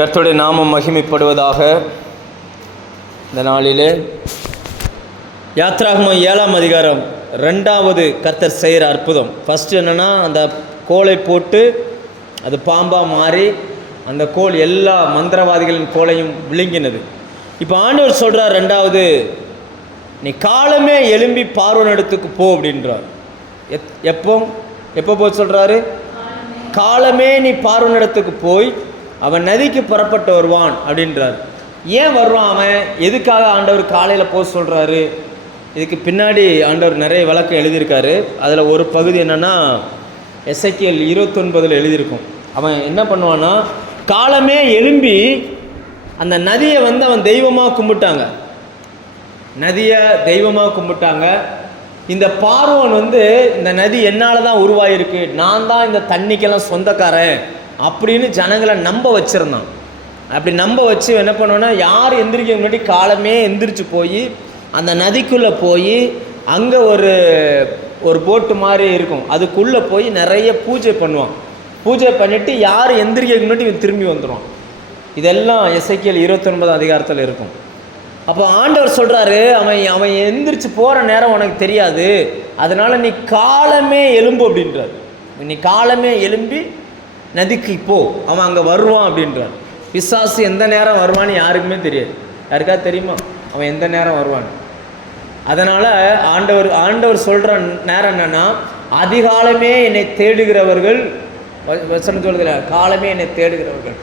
கர்த்துடைய நாமம் மகிமைப்படுவதாக இந்த நாளிலே யாத்ராகமம் ஏழாம் அதிகாரம் ரெண்டாவது கர்த்தர் செய்கிற அற்புதம். ஃபஸ்ட்டு என்னென்னா அந்த கோலை போட்டு அது பாம்பாக மாறி அந்த கோல் எல்லா மந்திரவாதிகளின் கோலையும் விழுங்கினது. இப்போ ஆண்டவர் சொல்கிறார் ரெண்டாவது நீ காலமே எழும்பி பார்வன் இடத்துக்கு போ அப்படின்றார். எத் எப்போ? எப்போ போய் சொல்கிறாரு காலமே நீ பார்வன் இடத்துக்கு போய் அவன் நதிக்கு புறப்பட்டு வருவான் அப்படின்றார். ஏன் வருவான் அவன்? எதுக்காக ஆண்டவர் காலையில் போக சொல்கிறாரு இதுக்கு பின்னாடி ஆண்டவர் நிறைய விளக்கம் எழுதியிருக்காரு. அதில் ஒரு பகுதி என்னென்னா எஸ்ஐக்கியல் இருபத்தொன்பதில் எழுதியிருக்கும். அவன் என்ன பண்ணுவான்னா காலமே எழும்பி அந்த நதியை வந்து அவன் தெய்வமாக கும்பிட்டாங்க. நதியை தெய்வமாக கும்பிட்டாங்க. இந்த பார்வன் வந்து இந்த நதி என்னால் தான் உருவாயிருக்கு? நான் தான் இந்த தண்ணிக்கெல்லாம் சொந்தக்காரன். அப்படின்னு ஜனங்களை நம்ப வச்சுருந்தான். அப்படி நம்ப வச்சு என்ன பண்ணோன்னா யார் எந்திரிக்க முன்னாடி காலமே எந்திரிச்சு போய் அந்த நதிக்குள்ளே போய் அங்கே ஒரு ஒரு போட்டு மாதிரி இருக்கும். அதுக்குள்ளே போய் நிறைய பூஜை பண்ணுவான். பூஜை பண்ணிவிட்டு யார் எந்திரிக்க முன்னாடி இவன் திரும்பி வந்துடுவான் இதெல்லாம் இசைக்கியல் இருபத்தொன்பதாம் அதிகாரத்தில் இருக்கும். அப்போ ஆண்டவர் சொல்கிறாரு அவன் அவன் எந்திரிச்சு போகிற நேரம் உனக்கு தெரியாது. அதனால் நீ காலமே எலும்பு அப்படின்றார். நீ காலமே எலும்பி நதிக்கு போ அவன் அங்கே வருவான் அப்படின்றான். பிசாசு எந்த நேரம் வருவான்னு யாருக்குமே தெரியாது. யாருக்கா தெரியுமா? அவன் எந்த நேரம் வருவான் அதனால் ஆண்டவர் ஆண்டவர் சொல்கிற நேரம் என்னென்னா அதிகாலமே என்னை தேடுகிறவர்கள் வசனம் சொல்கிற காலமே என்னை தேடுகிறவர்கள்.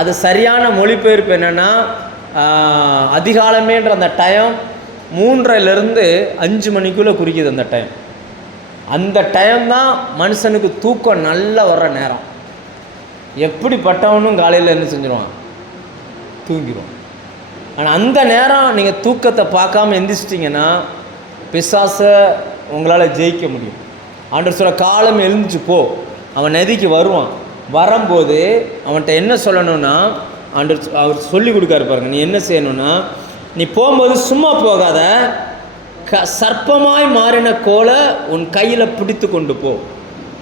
அது சரியான மொழிபெயர்ப்பு என்னென்னா அதிகாலமேன்ற அந்த டைம் மூன்றிலிருந்து அஞ்சு மணிக்குள்ளே குறிக்குது அந்த டைம் அந்த டைம் தான் மனுஷனுக்கு தூக்கம் நல்லா வர்ற நேரம். எப்படிப்பட்டவனும் காலையில் என்ன செஞ்சிருவான். தூங்கிடுவான். ஆனால் அந்த நேரம் நீங்கள் தூக்கத்தை பார்க்காம எந்திரிச்சிட்டிங்கன்னா பிசாசை உங்களால் ஜெயிக்க முடியும். ஆண்டவர் சொல்ல காலம் எழுந்துச்சு போ. அவன் நதிக்கு வருவான். வரும்போது அவன்கிட்ட என்ன சொல்லணும்னா ஆண்டவர் அவர் சொல்லி கொடுக்காரு பாருங்க நீ என்ன செய்யணும்னா நீ போகும்போது சும்மா போகாத. க சர்ப்பமாய் மாறின கோலை உன் கையில் பிடித்து கொண்டு போ.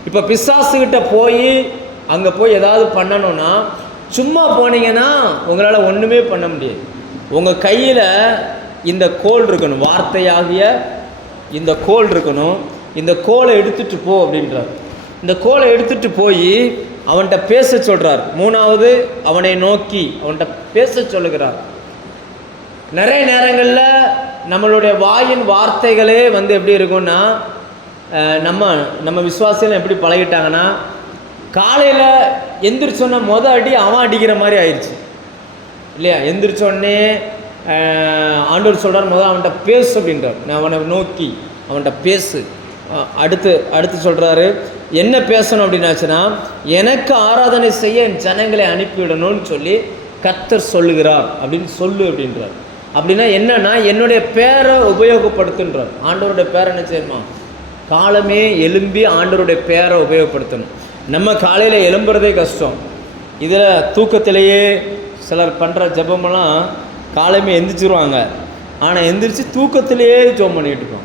இப்போ பிசாசுக்கிட்ட போய் அங்கே போய் ஏதாவது பண்ணணும்னா சும்மா போனீங்கன்னா உங்களால் ஒன்றுமே பண்ண முடியாது. உங்கள் கையில் இந்த கோல் இருக்கணும் வார்த்தையாகிய இந்த கோல் இருக்கணும். இந்த கோலை எடுத்துகிட்டு போ அப்படின்றார். இந்த கோலை எடுத்துகிட்டு போய் அவன்கிட்ட பேச சொல்கிறார் மூணாவது அவனை நோக்கி அவன்கிட்ட பேச சொல்லுகிறார். நிறைய நேரங்களில் நம்மளுடைய வாயின் வார்த்தைகளே வந்து எப்படி இருக்கும்னா நம்ம நம்ம விசுவாசிகள் எப்படி பழகிட்டாங்கன்னா காலையில் எந்திரிச்சோன்ன மொதல் அடி அவன் அடிக்கிற மாதிரி ஆயிடுச்சு இல்லையா? எந்திரிச்சோடனே ஆண்டவர் சொல்கிறார் முதல் அவன்கிட்ட பேசு அப்படின்றார். நான் அவனை நோக்கி அவன்கிட்ட பேசு. அடுத்து அடுத்து சொல்கிறாரு என்ன பேசணும் அப்படின்னாச்சுன்னா எனக்கு ஆராதனை செய்ய என் ஜனங்களை அனுப்பிவிடணும்னு சொல்லி கத்தர் சொல்லுகிறார். அப்படின்னு சொல்லு அப்படின்றார். அப்படின்னா என்னன்னா என்னுடைய பேரை உபயோகப்படுத்துன்றார். ஆண்டவருடைய பேரை என்ன செய்யணுமா காலமே எழும்பி ஆண்டவருடைய பேரை உபயோகப்படுத்தணும். நம்ம காலையில் எலும்புறதே கஷ்டம். இதில் தூக்கத்திலேயே சிலர் பண்ணுற ஜெபமெல்லாம் காலையுமே எந்திரிச்சிருவாங்க. ஆனால் எந்திரிச்சு தூக்கத்திலேயே ஜெபம் பண்ணிகிட்டு இருக்கோம்.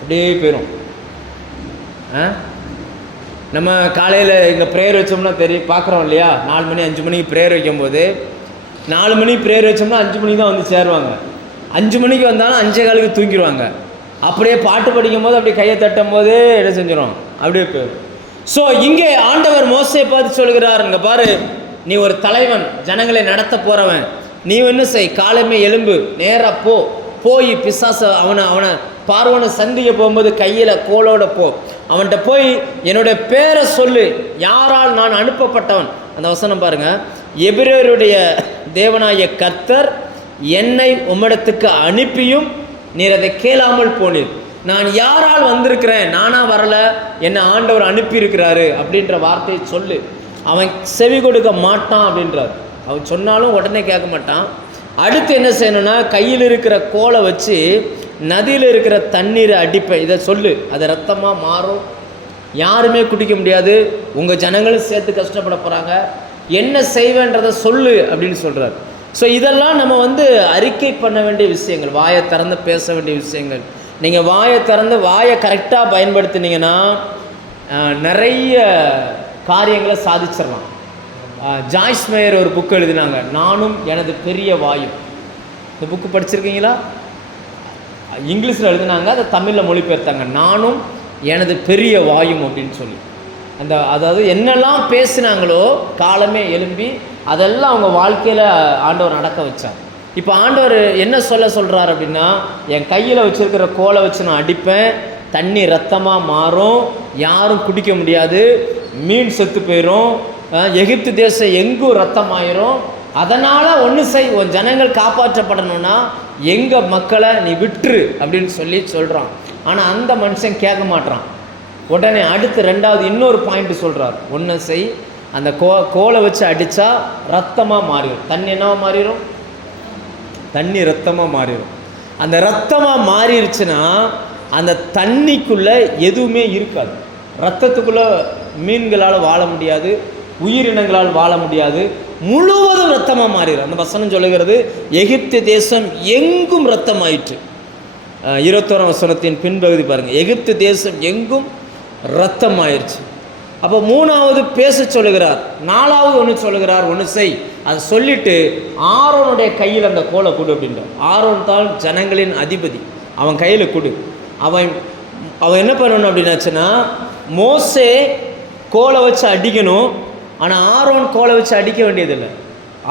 அப்படியே போயிடும் ஆ? நம்ம காலையில் இங்கே ப்ரேயர் வச்சோம்னா தெரியும் பார்க்குறோம் இல்லையா? நாலு மணி அஞ்சு மணிக்கு ப்ரேயர் வைக்கும்போது. நாலு மணிக்கு ப்ரேயர் வச்சோம்னா அஞ்சு மணிக்கு தான் வந்து சேருவாங்க. அஞ்சு மணிக்கு வந்தாலும் அஞ்சே காலுக்கு தூங்கிடுவாங்க அப்படியே பாட்டு படிக்கும் போது அப்படியே கையை தட்டும் போதே என்ன செஞ்சிடும் அப்படியே போயிடும் ஸோ இங்கே ஆண்டவர் மோசையை பார்த்து சொல்கிறார் இங்க பாரு நீ ஒரு தலைவன் ஜனங்களை நடத்த போகிறவன் நீ என்ன செய் காலமே எலும்பு நேராக போ. போய் பிசாச அவனை அவனை பார்வனை சந்திக்க போகும்போது கையில் கோலோட போ. அவன்கிட்ட போய் என்னுடைய பேரை சொல்லு யாரால் நான் அனுப்பப்பட்டவன்? அந்த வசனம் பாருங்க. எபிரேருடைய தேவனாய கர்த்தர் என்னை உம்மிடத்துக்கு அனுப்பியும் நீர் அதை கேளாமல் போனீர். நான் யாரால் வந்திருக்கிறேன்? நானா வரல. என்னை ஆண்டவர் அனுப்பியிருக்கிறாரு அப்படின்ற வார்த்தையை சொல்லு. அவன் செவி கொடுக்க மாட்டான் அப்படின்றார். அவன் சொன்னாலும் உடனே கேட்க மாட்டான். அடுத்து என்ன செய்யணும்னா கையில் இருக்கிற கோலை வச்சு நதியில் இருக்கிற தண்ணீரை அடிப்பேன் இதை சொல்லு. அது ரத்தமாக மாறும். யாருமே குடிக்க முடியாது. உங்கள் ஜனங்களும் சேர்த்து கஷ்டப்பட போகிறாங்க என்ன செய்வேன்றதை சொல்லு அப்படின்னு சொல்கிறார் ஸோ இதெல்லாம் நம்ம வந்து அறிக்கை பண்ண வேண்டிய விஷயங்கள் வாயை திறந்து பேச வேண்டிய விஷயங்கள். நீங்கள் வாயை திறந்து வாயை கரெக்டாக பயன்படுத்தினீங்கன்னா நிறைய காரியங்களை சாதிச்சிடலாம். ஜாய்ஸ் மேயர் ஒரு புக் எழுதினாங்க நானும் எனது பெரிய வாயும். இந்த புக்கு படிச்சிருக்கீங்களா? இங்கிலீஷில் எழுதினாங்க அதை தமிழில் மொழிபெயர்த்தாங்க நானும் எனது பெரிய வாயும் அப்படின்னு சொல்லி. அந்த அதாவது என்னெல்லாம் பேசினாங்களோ காலமே எழும்பி அதெல்லாம் அவங்க வாழ்க்கையில் ஆண்டவர் நடக்க வச்சார். இப்போ ஆண்டவர் என்ன சொல்ல சொல்கிறார் அப்படின்னா என் கையில் வச்சுருக்கிற கோலை வச்சு நான் அடிப்பேன் தண்ணி ரத்தமாக மாறும் யாரும் குடிக்க முடியாது மீன் செத்து போயிடும் எகிப்து தேசம் எங்கும் ரத்தமாயிரும். அதனால் ஒன்று செய் உன் ஜனங்கள் காப்பாற்றப்படணும்னா எங்கள் மக்களை நீ விட்டுரு அப்படின்னு சொல்லி சொல்கிறான் ஆனால் அந்த மனுஷன் கேட்க மாட்டான் உடனே அடுத்து ரெண்டாவது இன்னொரு பாயிண்ட் சொல்கிறார் ஒன்று செய் அந்த கோ கோலை வச்சு அடித்தா ரத்தமாக மாறிடும் தண்ணி என்னவா மாறிடும் தண்ணி ரத்தமாக மாறிடும் அந்த ரத்தமாக மாறிடுச்சுன்னா அந்த தண்ணிக்குள்ளே எதுவுமே இருக்காது. ரத்தத்துக்குள்ளே மீன்களால் வாழ முடியாது உயிரினங்களால் வாழ முடியாது. முழுவதும் ரத்தமாக மாறிடும் அந்த வசனம் சொல்லுகிறது எகிப்து தேசம் எங்கும் ரத்தமாயிற்று அஹ் இருபத்தோராம் வசனத்தின் பின்பகுதி பாருங்கள் எகிப்து தேசம் எங்கும் ரத்தமாயிருச்சு அப்போ மூணாவது பேச சொல்லுகிறார். நாலாவது ஒன்று சொல்லுகிறார் ஒன்று செய். அதை சொல்லிட்டு ஆரோனுடைய கையில் அந்த கோலை கொடு அப்படின்றார். ஆரோன் தான் ஜனங்களின் அதிபதி. அவன் கையில் கொடு. அவன் அவன் என்ன பண்ணணும் அப்படின்னாச்சுன்னா மோசே கோலை வச்சு அடிக்கணும். ஆனால் ஆரோன் கோலை வச்சு அடிக்க வேண்டியதில்லை.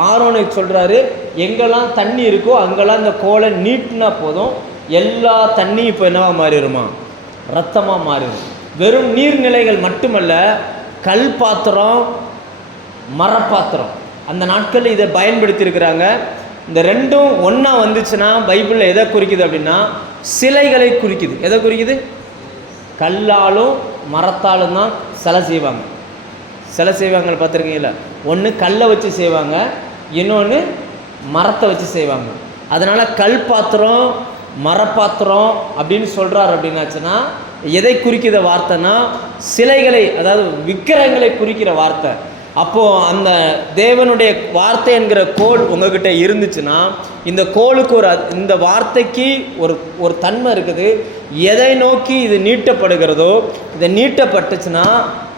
ஆரோனுக்கு சொல்கிறாரு எங்கெல்லாம் தண்ணி இருக்கோ அங்கெல்லாம் இந்த கோலை நீட்டினா போதும். எல்லா தண்ணியும் இப்போ என்னவா மாறிடுமா? ரத்தமாக மாறிடும். வெறும் நீர்நிலைகள் மட்டுமல்ல கல் பாத்திரம் மரப்பாத்திரம். அந்த நாட்களில் இதை பயன்படுத்தியிருக்கிறாங்க. இந்த ரெண்டும் ஒன்றா வந்துச்சுன்னா பைபிளில் எதை குறிக்குது அப்படின்னா சிலைகளை குறிக்குது. எதை குறிக்குது? கல்லாலும் மரத்தாலும் தான் சிலை செய்வாங்க. சிலை செய்வாங்க பார்த்துருக்கீங்களா ஒன்று கல்லை வச்சு செய்வாங்க இன்னொன்று மரத்தை வச்சு செய்வாங்க. அதனால் கல் பாத்திரம் மரப்பாத்திரம் அப்படின்னு சொல்கிறார் அப்படின்னாச்சுன்னா எதை குறிக்கிற வார்த்தைனா சிலைகளை அதாவது விக்கிரகங்களை குறிக்கிற வார்த்தை. அப்போது அந்த தேவனுடைய வார்த்தை என்கிற கோல் உங்ககிட்ட இருந்துச்சுன்னா இந்த கோளுக்கு ஒரு இந்த வார்த்தைக்கு ஒரு ஒரு தன்மை இருக்குது. எதை நோக்கி இது நீட்டப்படுகிறதோ இதை நீட்டப்பட்டுச்சுன்னா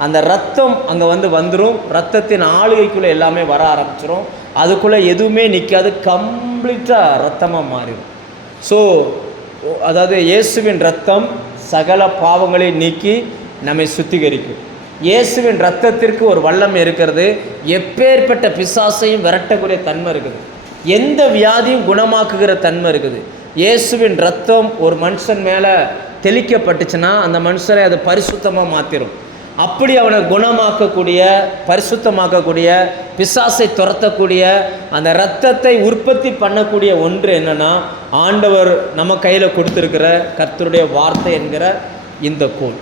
அந்த ரத்தம் அங்கே வந்து வந்துடும் ரத்தத்தின் ஆளுகைக்குள்ளே எல்லாமே வர ஆரம்பிச்சிடும் அதுக்குள்ளே எதுவுமே நிற்காது கம்ப்ளீட்டாக ரத்தமாக மாறிடும் ஸோ அதாவது இயேசுவின் ரத்தம் சகல பாவங்களை நீக்கி நம்மை சுத்திகரிக்கும். இயேசுவின் ரத்தத்திற்கு ஒரு வல்லம் இருக்கிறது. எப்பேற்பட்ட பிசாசையும் விரட்டக்கூடிய தன்மை இருக்குது. எந்த வியாதியும் குணமாக்குகிற தன்மை இருக்குது. இயேசுவின் ரத்தம் ஒரு மனுஷன் மேலே தெளிக்கப்பட்டுச்சுன்னா அந்த மனுஷனை அது பரிசுத்தமாக மாற்றிடும் அப்படி அவனை குணமாக்கக்கூடிய பரிசுத்தமாக்கக்கூடிய பிசாசை துரத்தக்கூடிய அந்த இரத்தத்தை உற்பத்தி பண்ணக்கூடிய ஒன்று என்னன்னா ஆண்டவர் நம்ம கையில் கொடுத்துருக்கிற கர்த்தருடைய வார்த்தை என்கிற இந்த கோல்.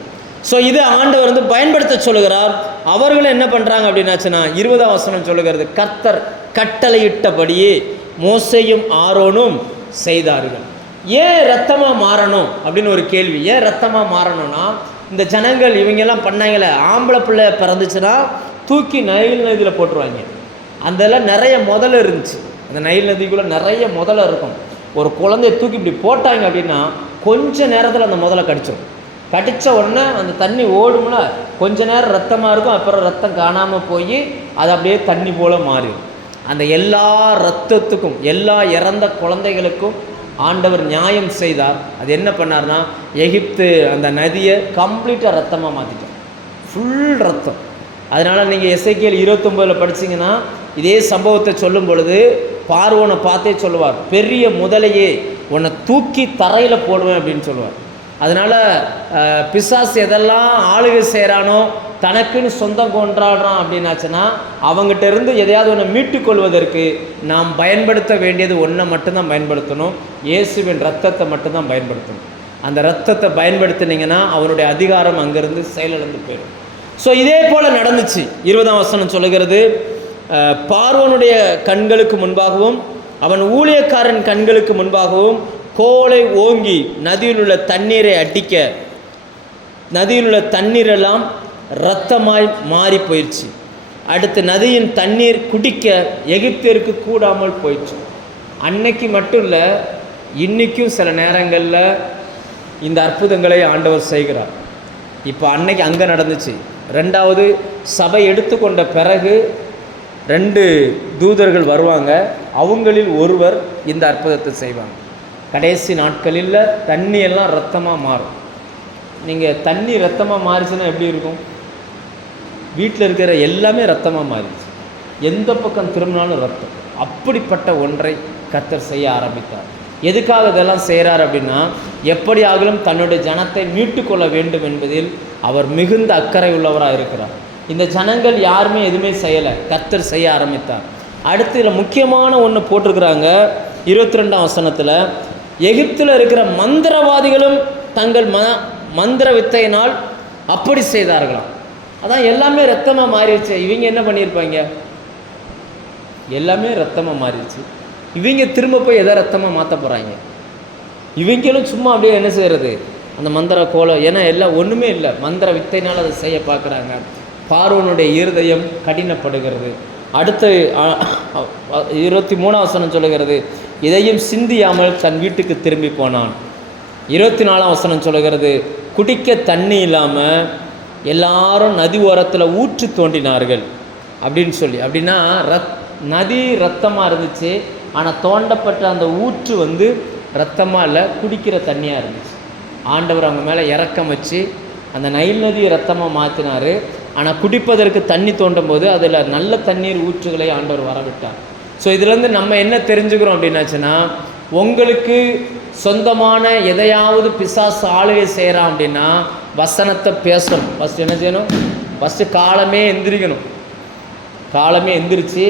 ஸோ இது ஆண்டவர் வந்து பயன்படுத்த சொல்லுகிறார். அவர்களும் என்ன பண்ணுறாங்க அப்படின்னாச்சுன்னா இருபதாம் வசனம் சொல்லுகிறது கர்த்தர் கட்டளையிட்டபடியே மோசையும் ஆரோனும் செய்தார்கள். ஏன் ரத்தமாக மாறணும் அப்படின்னு ஒரு கேள்வி. ஏன் ரத்தமாக மாறணும்னா இந்த ஜனங்கள் இவங்கெல்லாம் பண்ணாங்களே ஆம்பளை பிள்ளை பிறந்துச்சுன்னா தூக்கி நைல் நதியில் போட்டுருவாங்க. அதெல்லாம் நிறைய முதல்ல இருந்துச்சு. அந்த நயில் நதிக்குள்ளே நிறைய முதல்ல இருக்கும். ஒரு குழந்தைய தூக்கி இப்படி போட்டாங்க அப்படின்னா கொஞ்ச நேரத்தில் அந்த முதல்ல கடிச்சிடும் கடித்த உடனே அந்த தண்ணி ஓடும்ல கொஞ்ச நேரம் ரத்தமாக இருக்கும் அப்புறம் ரத்தம் காணாமல் போய் அது அப்படியே தண்ணி போல் மாறிடும். அந்த எல்லா ரத்தத்துக்கும் எல்லா இறந்த குழந்தைகளுக்கும் ஆண்டவர் நியாயம் செய்தார். அது என்ன பண்ணார்னா எகிப்து அந்த நதியை கம்ப்ளீட்டாக ரத்தமாக மாற்றிட்டார் ஃபுல் ரத்தம். அதனால் நீங்கள் எஸ்ஐகேல் இருபத்தொம்போதில் படிச்சிங்கன்னா இதே சம்பவத்தை சொல்லும் பொழுது பார்வோனை பார்த்தே சொல்லுவார் பெரிய முதலையே உன்னை தூக்கி தரையில் போடுவேன் அப்படின்னு சொல்லுவார். அதனால் பிசாஸ் எதெல்லாம் ஆளுகை செய்கிறானோ தனக்குன்னு சொந்தம் கொண்டாடுறான் அப்படின்னாச்சுன்னா அவங்ககிட்ட இருந்து எதையாவது ஒன்று மீட்டுக்கொள்வதற்கு நாம் பயன்படுத்த வேண்டியது ஒன்றை மட்டும்தான் பயன்படுத்தணும். இயேசுவின் ரத்தத்தை மட்டும்தான் பயன்படுத்தணும். அந்த ரத்தத்தை பயன்படுத்தினீங்கன்னா அவருடைய அதிகாரம் அங்கேருந்து செயலிழந்து போயிடும். ஸோ இதே போல் நடந்துச்சு. இருபதாம் வசனம் சொல்லுகிறது பார்வனுடைய கண்களுக்கு முன்பாகவும் அவன் ஊழியக்காரன் கண்களுக்கு முன்பாகவும் கோலை ஓங்கி நதியில் உள்ள தண்ணீரை அடிக்க நதியில் உள்ள தண்ணீரெல்லாம் இரத்தமாய் மாறி போயிடுச்சு அடுத்து நதியின் தண்ணீர் குடிக்க எகிப்தியருக்கு கூடாமல் போயிடுச்சு அன்னைக்கு மட்டும் இல்லை இன்றைக்கும் சில நேரங்களில் இந்த அற்புதங்களை ஆண்டவர் செய்கிறார். இப்போ அன்னைக்கு அங்கே நடந்துச்சு. ரெண்டாவது சபை எடுத்துக்கொண்ட பிறகு ரெண்டு தூதர்கள் வருவாங்க. அவங்களில் ஒருவர் இந்த அற்புதத்தை செய்வாங்க. கடைசி நாட்களில் தண்ணி எல்லாம் ரத்தமாக மாறும். நீங்கள் தண்ணி ரத்தமாக மாறிச்சுன்னா எப்படி இருக்கும்? வீட்டில் இருக்கிற எல்லாமே ரத்தமாக மாறிடுச்சு. எந்த பக்கம் திரும்பினாலும் ரத்தம். அப்படிப்பட்ட ஒன்றை கத்தர் செய்ய ஆரம்பித்தார். எதுக்காக இதெல்லாம் செய்கிறார் அப்படின்னா எப்படி தன்னுடைய ஜனத்தை மீட்டுக்கொள்ள வேண்டும் என்பதில் அவர் மிகுந்த அக்கறை உள்ளவராக இருக்கிறார். இந்த ஜனங்கள் யாருமே எதுவுமே செய்யலை. கத்தர் செய்ய ஆரம்பித்தார். அடுத்து இதில் முக்கியமான ஒன்று போட்டிருக்கிறாங்க. இருபத்தி ரெண்டாம் வசனத்தில் எகிப்தில் இருக்கிற மந்திரவாதிகளும் தங்கள் ம மந்திர வித்தையினால் அப்படி செய்தார்களாம். அதான் எல்லாமே ரத்தமாக மாறிடுச்சு. இவங்க என்ன பண்ணியிருப்பாங்க? எல்லாமே ரத்தமாக மாறிடுச்சு. இவங்க திரும்ப போய் எதை ரத்தமாக மாற்ற போகிறாங்க இவங்களும் சும்மா அப்படியே என்ன செய்கிறது அந்த மந்திர கோலம் ஏன்னா எல்லாம் ஒன்றுமே இல்லை. மந்திர வித்தையினால் அதை செய்ய பார்க்குறாங்க. பார்வனுடைய இருதயம் கடினப்படுகிறது. அடுத்து இருபத்தி மூணாவசனம் சொல்லுகிறது. இதையும் சிந்தியாமல் தன் வீட்டுக்கு திரும்பி போனான். இருபத்தி நாலாம் வசனம் சொல்லுகிறது குடிக்க தண்ணி இல்லாமல் எல்லாரும் நதி ஓரத்தில் ஊற்று தோண்டினார்கள். அப்படின்னு சொல்லி. அப்படின்னா ரத் நதி ரத்தமாக இருந்துச்சு. ஆனால் தோண்டப்பட்ட அந்த ஊற்று வந்து ரத்தமாக இல்லை குடிக்கிற தண்ணியாக இருந்துச்சு. ஆண்டவர் அவங்க மேலே இறக்கம் வச்சு அந்த நைல் நதியை ரத்தமாக மாற்றினார் ஆனால் குடிப்பதற்கு தண்ணி தோண்டும் போது அதில் நல்ல தண்ணீர் ஊற்றுகளை ஆண்டவர் வரவிட்டார். ஸோ இதுலேருந்து நம்ம என்ன தெரிஞ்சுக்கிறோம் அப்படின்னாச்சுன்னா உங்களுக்கு சொந்தமான எதையாவது பிசாசு ஆளுகை செய்கிறான் அப்படின்னா வசனத்தை பேசணும். ஃபஸ்ட்டு என்ன செய்யணும்? ஃபஸ்ட்டு காலமே எந்திரிக்கணும். காலமே எந்திரிச்சு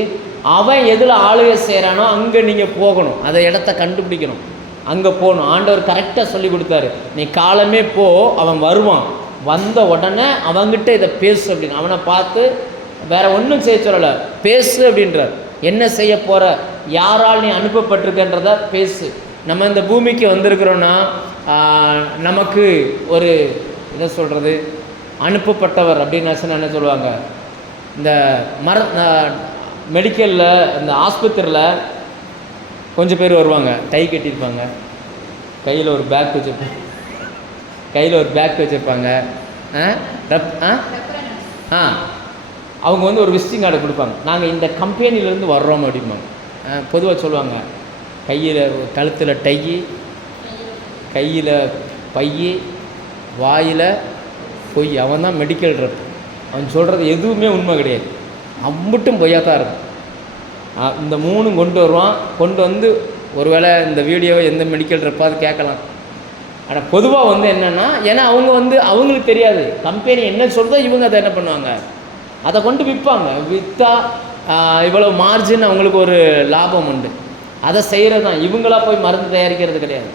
அவன் எதில் ஆளுகை செய்கிறானோ அங்கே நீங்கள் போகணும். அதை இடத்த கண்டுபிடிக்கணும். அங்கே போகணும். ஆண்டவர் கரெக்டாக சொல்லி கொடுத்தாரு. நீ காலமே போ அவன் வருவான். வந்த உடனே அவன்கிட்ட இதை பேசு அப்படின்னு. அவனை பார்த்து வேற ஒன்றும் செய்ய சொல்லலை. பேசு அப்படின்றார். என்ன செய்ய போகிற யாரால் நீ அனுப்பப்பட்டிருக்கன்றத பேசு. நம்ம இந்த பூமிக்கு வந்திருக்கிறோன்னா நமக்கு ஒரு என்ன சொல்கிறது அனுப்பப்பட்டவர் அப்படின்னு என்ன சொல்லுவாங்க? இந்த மர மெடிக்கலில் இந்த ஆஸ்பத்திரியில் கொஞ்சம் பேர் வருவாங்க. டை கட்டியிருப்பாங்க. கையில் ஒரு பேக் வச்சுருப்பாங்க கையில் ஒரு பேக் வச்சுருப்பாங்க. ஆ? ஆ? ஆ. அவங்க வந்து ஒரு விசிட்டிங் கார்டை கொடுப்பாங்க. நாங்கள் இந்த கம்பெனிலேருந்து வர்றோம் அப்படிம்பாங்க. பொதுவாக சொல்லுவாங்க கையில் கழுத்தில் டை கையில் பைய வாயில் பொய். அவன் தான் மெடிக்கல் ரப் அவன் சொல்கிறது எதுவுமே உண்மை கிடையாது. அம்பட்டும் பொய்யா தான் இருக்கும். இந்த மூணும் கொண்டு வருவான். கொண்டு வந்து ஒருவேளை இந்த வீடியோவை எந்த மெடிக்கல் ரப்பாவது கேட்கலாம். ஆனால் பொதுவாக வந்து என்னென்னா ஏன்னா அவங்க வந்து அவங்களுக்கு தெரியாது. கம்பெனி என்ன சொல்கிறதோ இவங்க அதை என்ன பண்ணுவாங்க? அதை கொண்டு விற்பாங்க. விற்றா இவ்வளோ மார்ஜின் அவங்களுக்கு ஒரு லாபம் உண்டு. அதை செய்கிறது தான் இவங்களா போய் மருந்து தயாரிக்கிறது கிடையாது.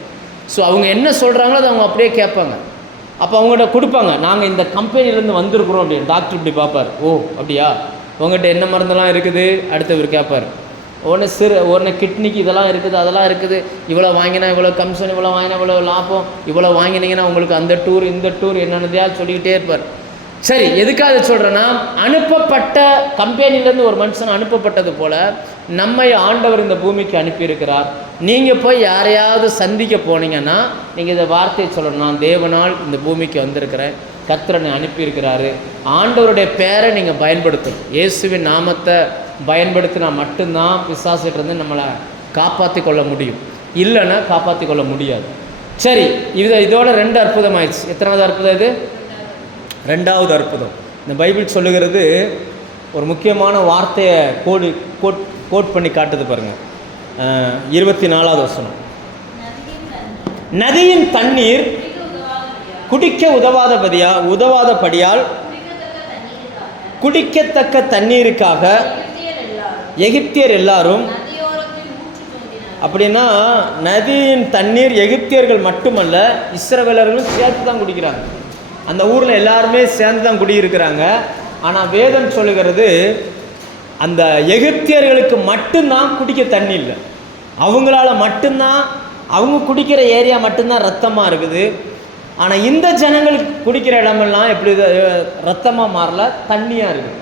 ஸோ அவங்க என்ன சொல்கிறாங்களோ அதை அவங்க அப்படியே கேட்பாங்க. அப்போ அவங்கள்ட்ட கொடுப்பாங்க. நாங்கள் இந்த கம்பெனிலேருந்து வந்திருக்கிறோம் அப்படின்னு. டாக்டர் இப்படி பார்ப்பார். ஓ அப்படியா? உங்கள்கிட்ட என்ன மருந்தெல்லாம் இருக்குது? அடுத்து இவர் கேட்பார். ஒன்று சிறு ஒன்று கிட்னிக்கு இதெல்லாம் இருக்குது அதெல்லாம் இருக்குது. இவ்வளோ வாங்கினா இவ்வளோ கமிஷன் இவ்வளோ வாங்கினா இவ்வளோ லாபம். இவ்வளோ வாங்கினீங்கன்னா உங்களுக்கு அந்த டூர் இந்த டூர் என்னென்னதையா சொல்லிக்கிட்டே இருப்பார். சரி எதுக்காக சொல்கிறேன்னா அனுப்பப்பட்ட கம்பெனிலேருந்து ஒரு மனுஷன் அனுப்பப்பட்டது போல் நம்மை ஆண்டவர் இந்த பூமிக்கு அனுப்பியிருக்கிறார். நீங்கள் போய் யாரையாவது சந்திக்க போனீங்கன்னா நீங்கள் இந்த வார்த்தையை சொல்லணும். நான் தேவனால் இந்த பூமிக்கு வந்திருக்கிறேன். கத்திரனை அனுப்பியிருக்கிறாரு. ஆண்டவருடைய பேரை நீங்கள் பயன்படுத்தணும். இயேசுவின் நாமத்தை பயன்படுத்தினா மட்டும்தான் பிசாசிட்டிருந்து நம்மளை காப்பாற்றி கொள்ள முடியும். இல்லைன்னா காப்பாற்றி கொள்ள முடியாது. சரி இது இதோட ரெண்டு அற்புதம் ஆயிடுச்சு எத்தனாவது அற்புதம் இது? ரெண்டாவது அற்புதம். இந்த பைபிள் சொல்லுகிறது ஒரு முக்கியமான வார்த்தையை கோடு கோட் கோட் பண்ணி காட்டுது பாருங்கள் இருபத்தி நாலாவது வசனம். நதியின் தண்ணீர் குடிக்க உதவாதபதியா உதவாதபடியால் குடிக்கத்தக்க தண்ணீருக்காக எகிப்தியர் எல்லாரும் அப்படின்னா நதியின் தண்ணீர் எகிப்தியர்கள் மட்டுமல்ல இஸ்ரவேலர்களும் சேர்த்து தான் குடிக்கிறாங்க. அந்த ஊரில் எல்லாருமே சேர்ந்து தான் குடியிருக்கிறாங்க. ஆனால் வேதம் சொல்லுகிறது அந்த எகிப்தியர்களுக்கு மட்டும்தான் குடிக்க தண்ணி இல்லை. அவங்களால மட்டும்தான் அவங்க குடிக்கிற ஏரியா மட்டும்தான் ரத்தமாக இருக்குது. ஆனால் இந்த ஜனங்களுக்கு குடிக்கிற இடமெல்லாம் எப்படி ரத்தமாக மாறல தண்ணியாக இருக்குது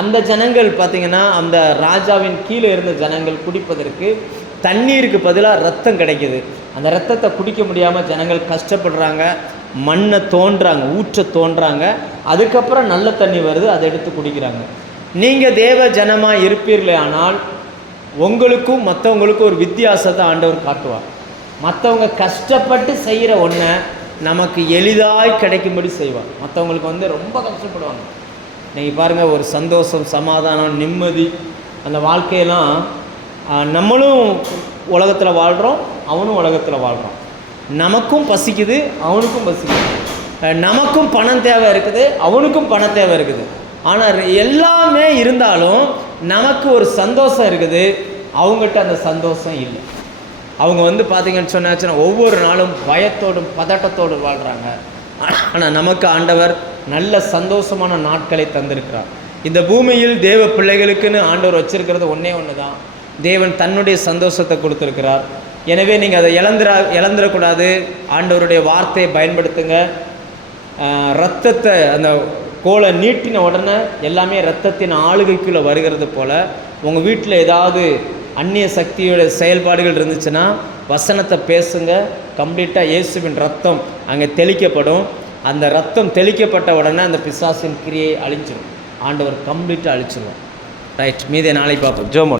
அந்த ஜனங்கள் பார்த்திங்கன்னா அந்த ராஜாவின் கீழே இருந்த ஜனங்கள் குடிப்பதற்கு தண்ணீருக்கு பதிலாக ரத்தம் கிடைக்குது. அந்த ரத்தத்தை குடிக்க முடியாமல் ஜனங்கள் கஷ்டப்படுறாங்க. மண்ணை தோன்றாங்க ஊற்ற தோன்றாங்க. அதுக்கப்புறம் நல்ல தண்ணி வருது அதை எடுத்து குடிக்கிறாங்க. நீங்கள் தேவ ஜனமாக இருப்பீர்களே ஆனால் உங்களுக்கும் மற்றவங்களுக்கும் ஒரு வித்தியாசத்தை ஆண்டவர் காட்டுவார். மற்றவங்க கஷ்டப்பட்டு செய்கிற ஒன்றை நமக்கு எளிதாய் கிடைக்கும்படி செய்வார். மற்றவங்களுக்கு வந்து ரொம்ப கஷ்டப்படுவாங்க. நீங்கள் பாருங்கள் ஒரு சந்தோஷம் சமாதானம் நிம்மதி அந்த வாழ்க்கையெல்லாம் நம்மளும் உலகத்தில் வாழ்கிறோம் அவனும் உலகத்தில் வாழ்கிறான் நமக்கும் பசிக்குது அவனுக்கும் பசிக்குது. நமக்கும் பணம் தேவை இருக்குது அவனுக்கும் பணம் தேவை இருக்குது. ஆனால் எல்லாமே இருந்தாலும் நமக்கு ஒரு சந்தோஷம் இருக்குது அவங்ககிட்ட அந்த சந்தோஷம் இல்லை. அவங்க வந்து பார்த்தீங்கன்னு சொன்னாச்சுன்னா ஒவ்வொரு நாளும் பயத்தோடும் பதட்டத்தோடும் வாழ்கிறாங்க ஆனால் நமக்கு ஆண்டவர் நல்ல சந்தோஷமான நாட்களை தந்திருக்கிறார். இந்த பூமியில் தேவ பிள்ளைகளுக்குன்னு ஆண்டவர் வச்சிருக்கிறது ஒன்றே ஒன்று தான் தேவன் தன்னுடைய சந்தோஷத்தை கொடுத்துருக்கிறார். எனவே நீங்கள் அதை இழந்துட இழந்துடக்கூடாது ஆண்டவருடைய வார்த்தையை பயன்படுத்துங்க. ரத்தத்தை அந்த கோலை நீட்டின உடனே எல்லாமே ரத்தத்தின் ஆளுகைக்குள்ளே வருகிறது போல் உங்கள் வீட்டில் ஏதாவது அந்நிய சக்தியோட செயல்பாடுகள் இருந்துச்சுன்னா வசனத்தை பேசுங்க. கம்ப்ளீட்டாக இயேசுவின் ரத்தம் அங்கே தெளிக்கப்படும். அந்த ரத்தம் தெளிக்கப்பட்ட உடனே அந்த பிசாசின் கிரியை அழிச்சிடும் ஆண்டவர் கம்ப்ளீட்டாக அழிச்சிடும் ரைட் மீதே நாளைக்கு பார்ப்போம். ஜோமோ